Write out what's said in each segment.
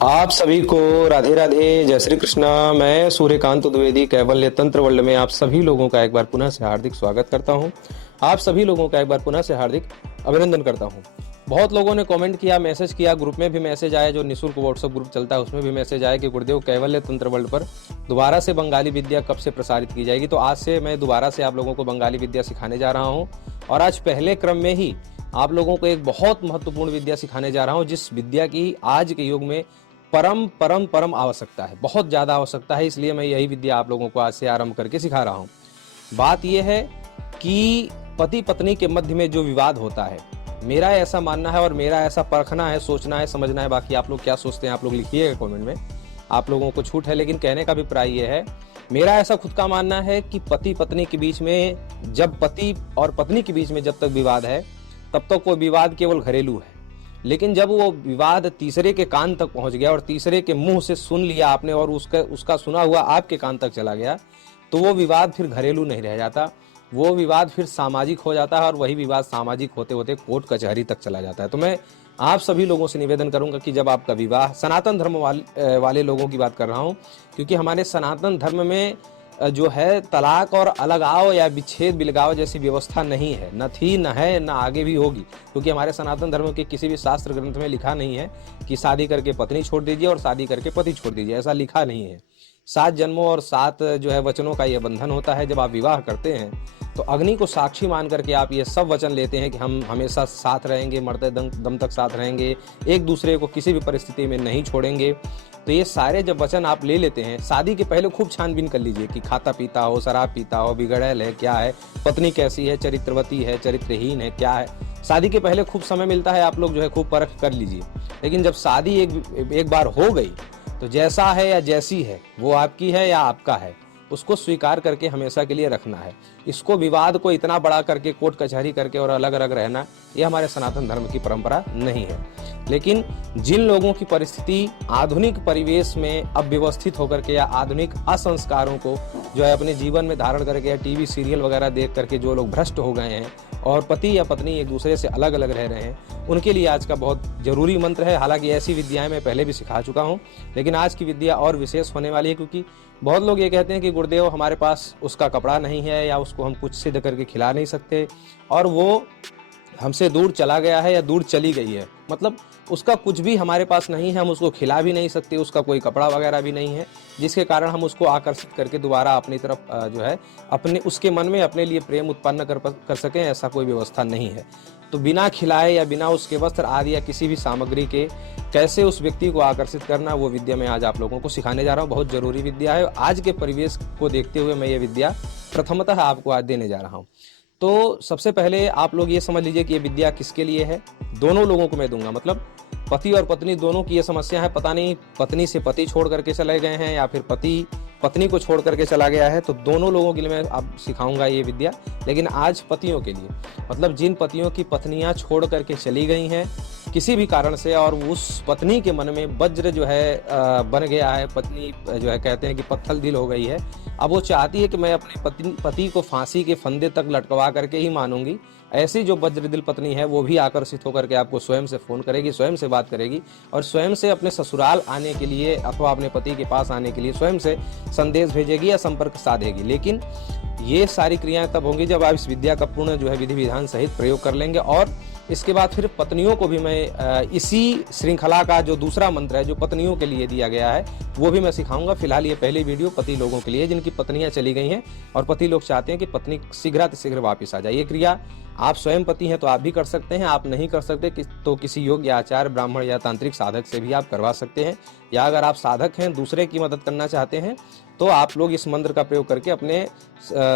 आप सभी को राधे राधे, जय श्री कृष्णा। मैं सूर्यकांत द्विवेदी कैवल्य तंत्र वर्ल्ड में आप सभी लोगों का एक बार पुनः से हार्दिक स्वागत करता हूं। आप सभी लोगों का एक बार पुनः से हार्दिक अभिनंदन करता हूं। बहुत लोगों ने कमेंट किया, मैसेज किया, ग्रुप में भी मैसेज आया, जो निःशुल्क व्हाट्सएप ग्रुप चलता है उसमें भी मैसेज आया कि गुरुदेव कैवल्य तंत्र वर्ल्ड पर दोबारा से बंगाली विद्या कब से प्रसारित की जाएगी। तो आज से मैं दोबारा से आप लोगों को बंगाली विद्या सिखाने जा रहा हूँ और आज पहले क्रम में ही आप लोगों को एक बहुत महत्वपूर्ण विद्या सिखाने जा रहा हूँ, जिस विद्या की आज के युग में परम परम परम आवश्यकता है, बहुत ज़्यादा आवश्यकता है। इसलिए मैं यही विद्या आप लोगों को आज से आरंभ करके सिखा रहा हूँ। बात यह है कि पति पत्नी के मध्य में जो विवाद होता है, मेरा ऐसा मानना है और मेरा ऐसा परखना है, सोचना है, समझना है। बाकी आप लोग क्या सोचते हैं आप लोग लिखिएगा कमेंट में, आप लोगों को छूट है। लेकिन कहने का अभिप्राय ये है, मेरा ऐसा खुद का मानना है कि पति पत्नी के बीच में, जब पति और पत्नी के बीच में जब तक विवाद है तब तक वो विवाद केवल घरेलू है। लेकिन जब वो विवाद तीसरे के कान तक पहुंच गया और तीसरे के मुंह से सुन लिया आपने और उसका सुना हुआ आपके कान तक चला गया, तो वो विवाद फिर घरेलू नहीं रह जाता, वो विवाद फिर सामाजिक हो जाता है और वही विवाद सामाजिक होते होते कोर्ट कचहरी तक चला जाता है। तो मैं आप सभी लोगों से निवेदन करूंगा कि जब आपका विवाह, सनातन धर्म वाले लोगों की बात कर रहा हूं, क्योंकि हमारे सनातन धर्म में जो है तलाक और अलगाव या विच्छेद बिलगाव जैसी व्यवस्था नहीं है, न थी, न है, न आगे भी होगी। क्योंकि हमारे सनातन धर्म के किसी भी शास्त्र ग्रंथ में लिखा नहीं है कि शादी करके पत्नी छोड़ दीजिए और शादी करके पति छोड़ दीजिए, ऐसा लिखा नहीं है। 7 जन्मों और 7 जो है वचनों का यह बंधन होता है। जब आप विवाह करते हैं तो अग्नि को साक्षी मान करके आप ये सब वचन लेते हैं कि हम हमेशा साथ रहेंगे, मरते दम तक साथ रहेंगे, एक दूसरे को किसी भी परिस्थिति में नहीं छोड़ेंगे। तो ये सारे जब वचन आप ले लेते हैं, शादी के पहले खूब छानबीन कर लीजिए कि खाता पीता हो, शराब पीता हो, बिगड़ैल है, क्या है, पत्नी कैसी है, चरित्रवती है, चरित्रहीन है, क्या है। शादी के पहले खूब समय मिलता है, आप लोग जो है खूब परख कर लीजिए। लेकिन जब शादी एक बार हो गई तो जैसा है या जैसी है, वो आपकी है या आपका है, उसको स्वीकार करके हमेशा के लिए रखना है। इसको विवाद को इतना बड़ा करके कोर्ट कचहरी करके और अलग अलग रहना, ये हमारे सनातन धर्म की परंपरा नहीं है। लेकिन जिन लोगों की परिस्थिति आधुनिक परिवेश में अव्यवस्थित होकर के या आधुनिक असंस्कारों को जो है अपने जीवन में धारण करके या टीवी सीरियल वगैरह देख करके जो लोग भ्रष्ट हो गए हैं और पति या पत्नी एक दूसरे से अलग अलग रह रहे हैं, उनके लिए आज का बहुत जरूरी मंत्र है। हालांकि ऐसी विद्याएं मैं पहले भी सिखा चुका हूं, लेकिन आज की विद्या और विशेष होने वाली है, क्योंकि बहुत लोग ये कहते हैं कि गुरुदेव हमारे पास उसका कपड़ा नहीं है या उसको हम कुछ सिद्ध करके खिला नहीं सकते और वो हमसे दूर चला गया है या दूर चली गई है, मतलब उसका कुछ भी हमारे पास नहीं है, हम उसको खिला भी नहीं सकते, उसका कोई कपड़ा वगैरह भी नहीं है, जिसके कारण हम उसको आकर्षित करके दोबारा अपनी तरफ जो है अपने उसके मन में अपने लिए प्रेम उत्पन्न कर सकें, ऐसा कोई व्यवस्था नहीं है। तो बिना खिलाए या बिना उसके वस्त्र आदि या किसी भी सामग्री के कैसे उस व्यक्ति को आकर्षित करना, वो विद्या मैं आज आप लोगों को सिखाने जा रहा हूँ। बहुत जरूरी विद्या है। आज के परिवेश को देखते हुए मैं ये विद्या प्रथमतः आपको आज देने जा रहा हूँ। तो सबसे पहले आप लोग ये समझ लीजिए कि ये विद्या किसके लिए है। दोनों लोगों को मैं दूंगा, मतलब पति और पत्नी दोनों की ये समस्या है, पता नहीं पत्नी से पति छोड़ करके चले गए हैं या फिर पति पत्नी को छोड़ करके चला गया है, तो दोनों लोगों के लिए मैं अब सिखाऊंगा ये विद्या। लेकिन आज पतियों के लिए, मतलब जिन पतियों की पत्नियां छोड़ करके चली गई हैं किसी भी कारण से और उस पत्नी के मन में वज्र जो है बन गया है, पत्नी जो है कहते हैं कि पत्थर दिल हो गई है, अब वो चाहती है कि मैं अपने पति को फांसी के फंदे तक लटकवा करके ही मानूंगी। ऐसी जो वज्र दिल पत्नी है वो भी आकर्षित होकर के आपको स्वयं से फोन करेगी, स्वयं से बात करेगी और स्वयं से अपने ससुराल आने के लिए अथवा अपने पति के पास आने के लिए स्वयं से संदेश भेजेगी या संपर्क साधेगी। लेकिन ये सारी क्रियाएं तब होंगी जब आप इस विद्या का पूर्ण जो है विधि विधान सहित प्रयोग कर लेंगे। और इसके बाद फिर पत्नियों को भी मैं इसी श्रृंखला का जो दूसरा मंत्र है जो पत्नियों के लिए दिया गया है वो भी मैं सिखाऊंगा। फिलहाल ये पहली वीडियो पति लोगों के लिए जिनकी पत्नियां चली गई हैं और पति लोग चाहते हैं कि पत्नी शीघ्र वापस आ जाए। ये क्रिया आप स्वयं पति हैं तो आप भी कर सकते हैं, आप नहीं कर सकते तो किसी योग्य आचार्य ब्राह्मण या तांत्रिक साधक से भी आप करवा सकते हैं, या अगर आप साधक हैं दूसरे की मदद करना चाहते हैं तो आप लोग इस मंत्र का प्रयोग करके अपने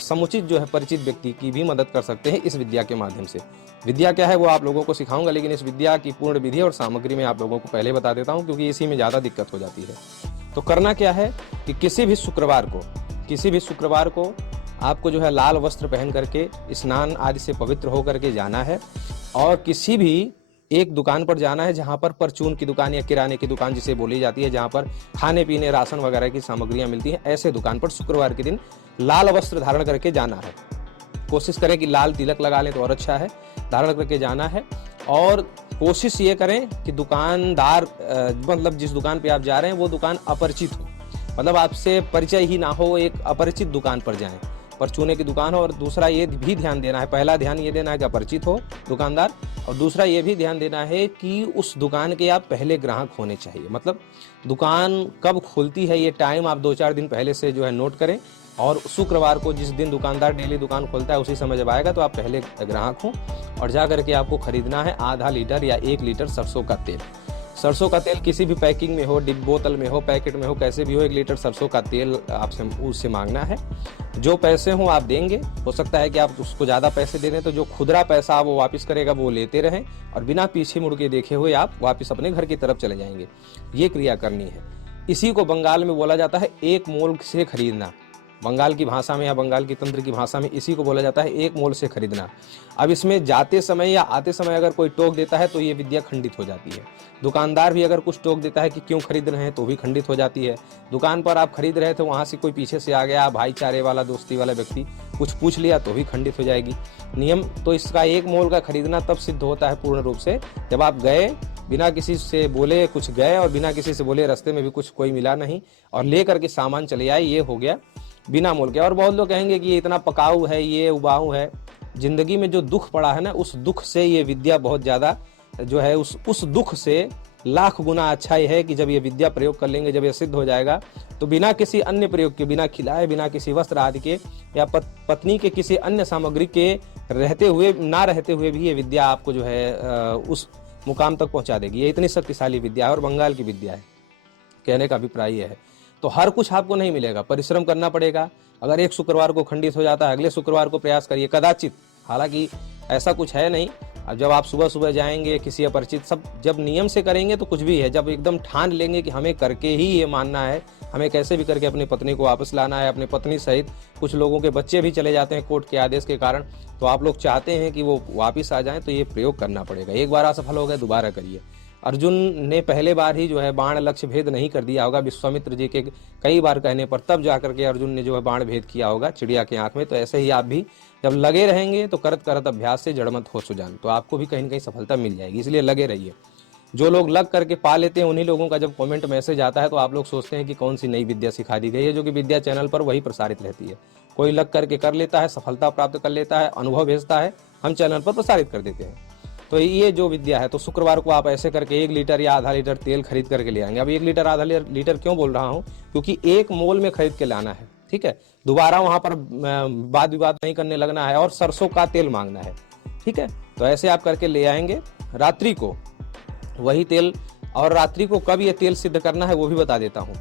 समुचित जो है परिचित व्यक्ति की भी मदद कर सकते हैं इस विद्या के माध्यम से। विद्या क्या है वो आप लोगों को सिखाऊंगा, लेकिन इस विद्या की पूर्ण विधि और सामग्री में आप लोगों को पहले बता देता हूं क्योंकि इसी में ज़्यादा दिक्कत हो जाती है। तो करना क्या है कि किसी भी शुक्रवार को आपको जो है लाल वस्त्र पहन करके स्नान आदि से पवित्र होकर के जाना है और किसी भी एक दुकान पर जाना है जहां पर परचून की दुकान या किराने की दुकान जिसे बोली जाती है, जहां पर खाने पीने राशन वगैरह की सामग्रियां मिलती हैं, ऐसे दुकान पर शुक्रवार के दिन लाल वस्त्र धारण करके जाना है। कोशिश करें कि लाल तिलक लगा लें तो और अच्छा है, धारण करके जाना है और कोशिश ये करें कि दुकानदार मतलब जिस दुकान पे आप जा रहे हैं वो दुकान अपरिचित हो, मतलब आपसे परिचय ही ना हो, एक अपरिचित दुकान पर जाएं, परचूने की दुकान हो। और दूसरा ये भी ध्यान देना है, पहला ध्यान ये देना है कि अपरिचित हो दुकानदार, और दूसरा ये भी ध्यान देना है कि उस दुकान के आप पहले ग्राहक होने चाहिए। मतलब दुकान कब खुलती है ये टाइम आप 2-4 दिन पहले से जो है नोट करें, और शुक्रवार को जिस दिन दुकानदार डेली दुकान खोलता है उसी समय जब आएगा तो आप पहले ग्राहक हों, और जा करके आपको खरीदना है आधा लीटर या 1 लीटर सरसों का तेल। सरसों का तेल किसी भी पैकिंग में हो, डिब्बे बोतल में हो, पैकेट में हो, कैसे भी हो, 1 लीटर सरसों का तेल आपसे उससे मांगना है। जो पैसे हों आप देंगे, हो सकता है कि आप उसको ज़्यादा पैसे दे दें, तो जो खुदरा पैसा आप वो वापस करेगा वो लेते रहें, और बिना पीछे मुड़ के देखे हुए आप वापस अपने घर की तरफ चले जाएंगे। ये क्रिया करनी है। इसी को बंगाल में बोला जाता है एक मोल से खरीदना। बंगाल की भाषा में या बंगाल की तंत्र की भाषा में इसी को बोला जाता है एक मोल से खरीदना। अब इसमें जाते समय या आते समय अगर कोई टोक देता है तो ये विद्या खंडित हो जाती है। दुकानदार भी अगर कुछ टोक देता है कि क्यों खरीद रहे हैं तो भी खंडित हो जाती है। दुकान पर आप खरीद रहे थे, वहाँ से कोई पीछे से आ गया, भाईचारे वाला दोस्ती वाला व्यक्ति कुछ पूछ लिया तो भी खंडित हो जाएगी। नियम तो इसका एक मोल का खरीदना तब सिद्ध होता है पूर्ण रूप से जब आप गए, बिना किसी से बोले कुछ गए, और बिना किसी से बोले रास्ते में भी कुछ कोई मिला नहीं, और ले करके सामान चले आए, ये हो गया बिना मोल के। और बहुत लोग कहेंगे कि ये इतना पकाऊ है, ये उबाऊ है। जिंदगी में जो दुख पड़ा है ना, उस दुख से ये विद्या बहुत ज़्यादा जो है उस दुख से लाख गुना अच्छा ही है कि जब ये विद्या प्रयोग कर लेंगे, जब ये सिद्ध हो जाएगा तो बिना किसी अन्य प्रयोग के, बिना खिलाए, बिना किसी वस्त्र आदि के या पत्नी के किसी अन्य सामग्री के रहते हुए भी ये विद्या आपको जो है उस मुकाम तक पहुंचा देगी। ये इतनी शक्तिशाली विद्या है और बंगाल की विद्या है। कहने का अभिप्राय यह है। तो हर कुछ आपको नहीं मिलेगा, परिश्रम करना पड़ेगा। अगर एक शुक्रवार को खंडित हो जाता है, अगले शुक्रवार को प्रयास करिए, कदाचित, हालांकि ऐसा कुछ है नहीं। अब जब आप सुबह सुबह जाएंगे किसी अपरिचित, सब जब नियम से करेंगे तो कुछ भी है, जब एकदम ठान लेंगे कि हमें करके ही ये मानना है, हमें कैसे भी करके अपनी पत्नी को वापस लाना है, अपनी पत्नी सहित कुछ लोगों के बच्चे भी चले जाते हैं कोर्ट के आदेश के कारण, तो आप लोग चाहते हैं कि वो वापस आ जाएं, तो ये प्रयोग करना पड़ेगा। एक बार असफल हो गए, दोबारा करिए। अर्जुन ने पहले बार ही जो है बाण लक्ष्य भेद नहीं कर दिया होगा, विश्वामित्र जी के कई बार कहने पर, तब जाकर के अर्जुन ने जो है बाण भेद किया होगा चिड़िया की आंख में। तो ऐसे ही आप भी जब लगे रहेंगे तो करत करत अभ्यास से जड़मत हो सुजान, तो आपको भी कहीं न कहीं सफलता मिल जाएगी। इसलिए लगे रहिए। जो लोग लग करके पा लेते हैं उन्हीं लोगों का जब कमेंट मैसेज आता है तो आप लोग सोचते हैं कि कौन सी नई विद्या सिखा दी गई है, जो कि विद्या चैनल पर वही प्रसारित रहती है। कोई लग करके कर लेता है, सफलता प्राप्त कर लेता है, अनुभव भेजता है, हम चैनल पर प्रसारित कर देते हैं। तो ये जो विद्या है, तो शुक्रवार को आप ऐसे करके 1 लीटर या आधा लीटर तेल खरीद करके ले आएंगे। अब 1 लीटर आधा लीटर क्यों बोल रहा हूँ, क्योंकि एक मोल में खरीद के लाना है, ठीक है। दोबारा वहां पर वाद विवाद नहीं करने लगना है, और सरसों का तेल मांगना है, ठीक है। तो ऐसे आप करके ले आएंगे रात्रि को वही तेल। और रात्रि को कब ये तेल सिद्ध करना है वो भी बता देता हूँ।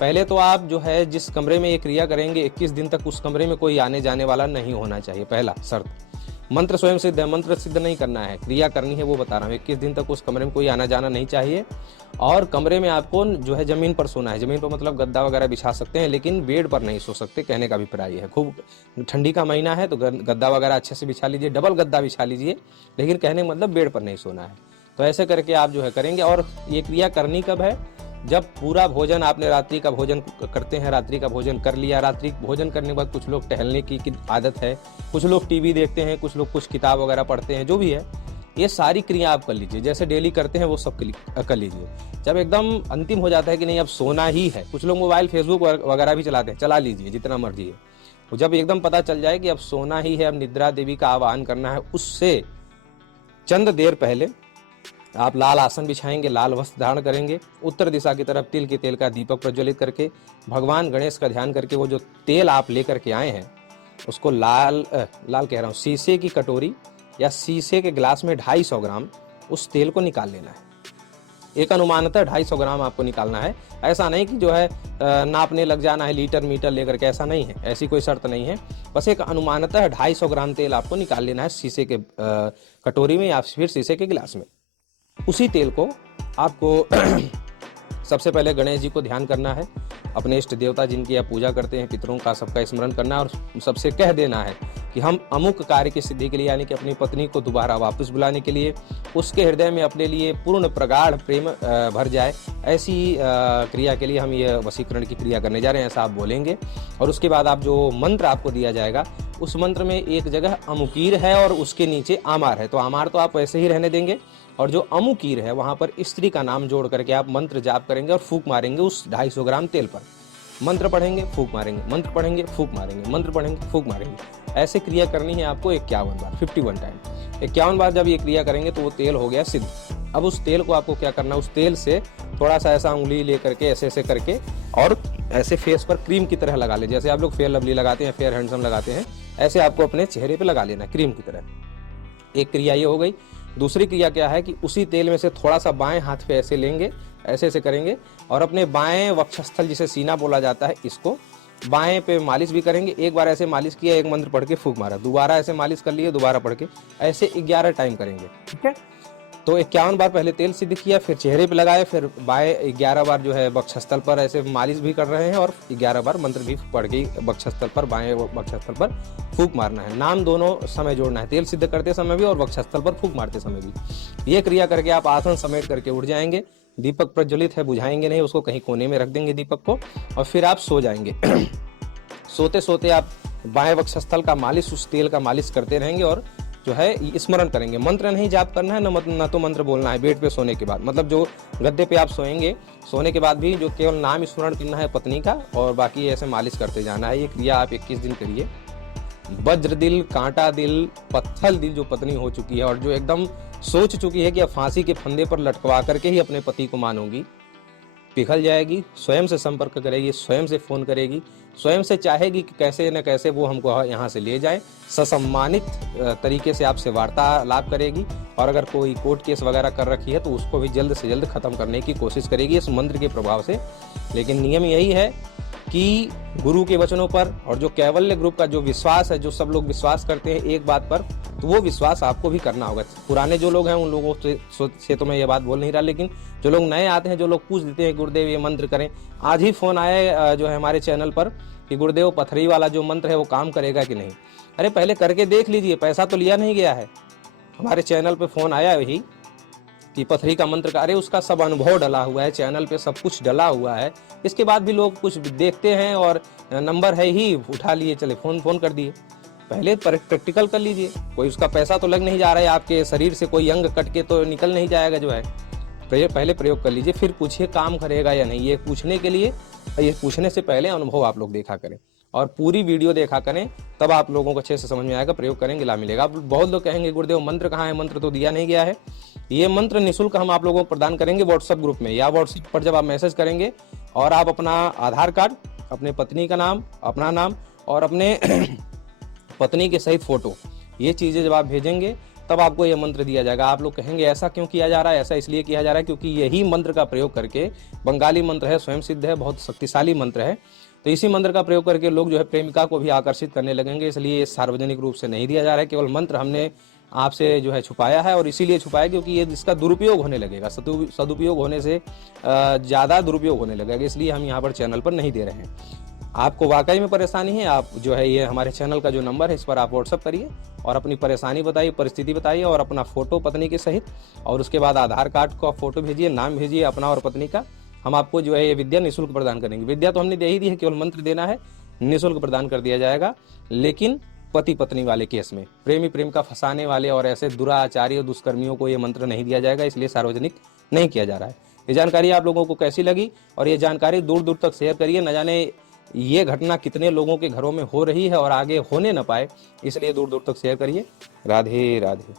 पहले तो आप जो है जिस कमरे में ये क्रिया करेंगे 21 दिन तक उस कमरे में कोई आने जाने वाला नहीं होना चाहिए, पहला शर्त। मंत्र स्वयं सिद्ध है, मंत्र सिद्ध नहीं करना है, क्रिया करनी है, वो बता रहा हूँ। 21 दिन तक उस कमरे में कोई आना जाना नहीं चाहिए। और कमरे में आपको जो है जमीन पर सोना है। जमीन पर मतलब गद्दा वगैरह बिछा सकते हैं, लेकिन बेड पर नहीं सो सकते, कहने का अभिप्राय है। खूब ठंडी का महीना है तो गद्दा वगैरह अच्छे से बिछा लीजिए, डबल गद्दा बिछा लीजिए, लेकिन कहने का मतलब बेड पर नहीं सोना है। तो ऐसे करके आप जो है करेंगे। और ये क्रिया करनी कब है, जब पूरा भोजन आपने रात्रि का भोजन करते हैं, रात्रि का भोजन कर लिया। रात्रि भोजन करने के बाद कुछ लोग टहलने की आदत है, कुछ लोग टीवी देखते हैं, कुछ लोग कुछ किताब वगैरह पढ़ते हैं, जो भी है ये सारी क्रिया आप कर लीजिए, जैसे डेली करते हैं वो सब कर लीजिए। जब एकदम अंतिम हो जाता है कि नहीं अब सोना ही है, कुछ लोग मोबाइल फेसबुक वगैरह भी चलाते हैं, चला लीजिए जितना मर्जी है। तो जब एकदम पता चल जाए कि अब सोना ही है, अब निद्रा देवी का आवाहन करना है, उससे चंद देर पहले आप लाल आसन बिछाएंगे, लाल वस्त्र धारण करेंगे, उत्तर दिशा की तरफ तिल के तेल का दीपक प्रज्वलित करके भगवान गणेश का ध्यान करके वो जो तेल आप लेकर के आए हैं उसको लाल कह रहा हूँ, शीशे की कटोरी या शीशे के गिलास में 250 ग्राम उस तेल को निकाल लेना है। एक अनुमानतः 250 ग्राम आपको निकालना है। ऐसा नहीं कि जो है नापने लग जाना है लीटर मीटर लेकर के, ऐसा नहीं है, ऐसी कोई शर्त नहीं है। बस एक अनुमानतः 250 ग्राम तेल आपको निकाल लेना है शीशे के कटोरी में या फिर शीशे के गिलास में। उसी तेल को आपको सबसे पहले गणेश जी को ध्यान करना है, अपने इष्ट देवता जिनकी आप पूजा करते हैं, पितरों का सबका स्मरण करना है, और सबसे कह देना है कि हम अमुक कार्य की सिद्धि के लिए, यानी कि अपनी पत्नी को दोबारा वापस बुलाने के लिए, उसके हृदय में अपने लिए पूर्ण प्रगाढ़ प्रेम भर जाए, ऐसी क्रिया के लिए हम ये वशीकरण की क्रिया करने जा रहे हैं, ऐसा आप बोलेंगे। और उसके बाद आप जो मंत्र आपको दिया जाएगा, उस मंत्र में एक जगह अमुकीर है और उसके नीचे आमार है, तो आमार तो आप वैसे ही रहने देंगे, और जो अमुकीर है वहाँ पर स्त्री का नाम जोड़ करके आप मंत्र जाप करेंगे और फूंक मारेंगे उस 250 ग्राम तेल पर। मंत्र पढ़ेंगे, फूंक मारेंगे, मंत्र पढ़ेंगे, फूंक मारेंगे, मंत्र पढ़ेंगे, फूंक मारेंगे। ऐसे क्रिया करनी है आपको 51 बार, 51 टाइम। 51 बार जब ये क्रिया करेंगे तो वो तेल हो गया सिद्ध। अब उस तेल को आपको क्या करना है, उस तेल से थोड़ा सा ऐसा उंगली ले करके ऐसे ऐसे करके और ऐसे फेस पर क्रीम की तरह लगा ले, जैसे आप लोग फेयर लवली लगाते हैं, फेयर हैंडसम लगाते हैं, ऐसे आपको अपने चेहरे पे लगा लेना क्रीम की तरह। एक क्रिया ये हो गई। दूसरी क्रिया क्या है कि उसी तेल में से थोड़ा सा बाएं हाथ पे ऐसे लेंगे, ऐसे ऐसे करेंगे और अपने बाएं वक्षस्थल, जिसे सीना बोला जाता है, इसको बाएं पे मालिश भी करेंगे। एक बार ऐसे मालिश किया, एक मंत्र पढ़ के फूंक मारा, दोबारा ऐसे मालिश कर लिए, दोबारा पढ़ के, ऐसे 11 टाइम करेंगे। ठीक है, तो 51 बार पहले तेल सिद्ध किया, फिर चेहरे पे लगाए, फिर बाएं 11 बार जो है वक्षस्थल पर ऐसे मालिश भी कर रहे हैं और 11 बार मंत्र भी पढ़ के वक्षस्थल पर, बाएं वक्षस्थल पर फूंक मारना है। नाम दोनों समय जोड़ना है, तेल सिद्ध करते समय भी और वक्षस्थल पर फूंक मारते समय भी। ये क्रिया करके आप आसन समेट करके उठ जाएंगे। दीपक प्रज्वलित है, बुझाएंगे नहीं उसको, कहीं कोने में रख देंगे दीपक को, और फिर आप सो जाएंगे। सोते सोते आप बाएं वक्षस्थल का मालिश, उस तेल का मालिश करते रहेंगे और जो है स्मरण करेंगे। मंत्र नहीं जाप करना है, न तो मंत्र बोलना है बेड पे सोने के बाद, मतलब जो गद्दे पे आप सोएंगे, सोने के बाद भी जो केवल नाम स्मरण करना है पत्नी का, और बाकी ऐसे मालिश करते जाना है। ये क्रिया आप 21 दिन करिए। वज्र दिल, कांटा दिल, पत्थल दिल जो पत्नी हो चुकी है और जो एकदम सोच चुकी है कि अब फांसी के फंदे पर लटकवा करके ही अपने पति को मानूंगी, पिघल जाएगी, स्वयं से संपर्क करेगी, स्वयं से फोन करेगी, स्वयं से चाहेगी कि कैसे न कैसे वो हमको यहाँ से ले जाए, ससम्मानित तरीके से आपसे वार्तालाप करेगी, और अगर कोई कोर्ट केस वगैरह कर रखी है तो उसको भी जल्द से जल्द खत्म करने की कोशिश करेगी इस मंत्र के प्रभाव से। लेकिन नियम यही है कि गुरु के वचनों पर और जो कैवल्य ग्रुप का जो विश्वास है, जो सब लोग विश्वास करते हैं एक बात पर, तो वो विश्वास आपको भी करना होगा। पुराने जो लोग हैं उन लोगों से तो मैं ये बात बोल नहीं रहा, लेकिन जो लोग नए आते हैं, जो लोग पूछ देते हैं गुरुदेव ये मंत्र करें। आज ही फोन आया जो है हमारे चैनल पर कि गुरुदेव पथरी वाला जो मंत्र है वो काम करेगा कि नहीं। अरे पहले करके देख लीजिए, पैसा तो लिया नहीं गया है। हमारे चैनल पे फोन आया यही कि पथरी का मंत्र का, अरे उसका सब अनुभव डला हुआ है, चैनल पे सब कुछ डला हुआ है। इसके बाद भी लोग कुछ देखते हैं और नंबर है ही, उठा लिए, चले फोन कर दिए। पहले प्रैक्टिकल कर लीजिए, कोई उसका पैसा तो लग नहीं जा रहा है, आपके शरीर से कोई अंग कट के तो निकल नहीं जाएगा जो है। पहले प्रयोग कर लीजिए, फिर पूछिए काम करेगा या नहीं। ये पूछने के लिए, ये पूछने से पहले अनुभव आप लोग देखा करें और पूरी वीडियो देखा करें, तब आप लोगों को अच्छे से समझ में आएगा, प्रयोग करेंगे लाभ मिलेगा। आप बहुत लोग कहेंगे गुरुदेव मंत्र कहाँ है, मंत्र तो दिया नहीं गया है। ये मंत्र निःशुल्क हम आप लोगों को प्रदान करेंगे व्हाट्सएप ग्रुप में, या व्हाट्सएप पर जब आप मैसेज करेंगे और आप अपना आधार कार्ड, अपने पत्नी का नाम, अपना नाम और अपने पत्नी के सहित फोटो, ये चीज़ें जब आप भेजेंगे तब आपको ये मंत्र दिया जाएगा। आप लोग कहेंगे ऐसा क्यों किया जा रहा है? ऐसा इसलिए किया जा रहा है क्योंकि यही मंत्र का प्रयोग करके, बंगाली मंत्र है, स्वयं सिद्ध है, बहुत शक्तिशाली मंत्र है, तो इसी मंत्र का प्रयोग करके लोग जो है प्रेमिका को भी आकर्षित करने लगेंगे। इसलिए ये सार्वजनिक रूप से नहीं दिया जा रहा है, केवल मंत्र हमने आपसे जो है छुपाया है, और इसीलिए छुपाया क्योंकि ये इसका दुरुपयोग होने लगेगा, सदुपयोग होने से ज़्यादा दुरुपयोग होने लगेगा, इसलिए हम यहाँ पर चैनल पर नहीं दे रहे हैं। आपको वाकई में परेशानी है, आप जो है ये हमारे चैनल का जो नंबर है इस पर आप व्हाट्सअप करिए और अपनी परेशानी बताइए, परिस्थिति बताइए और अपना फोटो पत्नी के सहित, और उसके बाद आधार कार्ड का फोटो भेजिए, नाम भेजिए अपना और पत्नी का। हम आपको जो है ये विद्या निःशुल्क प्रदान करेंगे। विद्या तो हमने दे ही दी है, केवल मंत्र देना है, निःशुल्क प्रदान कर दिया जाएगा। लेकिन पति पत्नी वाले केस में, प्रेमी प्रेम का फंसाने वाले और ऐसे दुराचारी और दुष्कर्मियों को ये मंत्र नहीं दिया जाएगा, इसलिए सार्वजनिक नहीं किया जा रहा है। ये जानकारी आप लोगों को कैसी लगी, और ये जानकारी दूर दूर तक शेयर करिए। न जाने ये घटना कितने लोगों के घरों में हो रही है और आगे होने न पाए, इसलिए दूर दूर तक शेयर करिए। राधे राधे।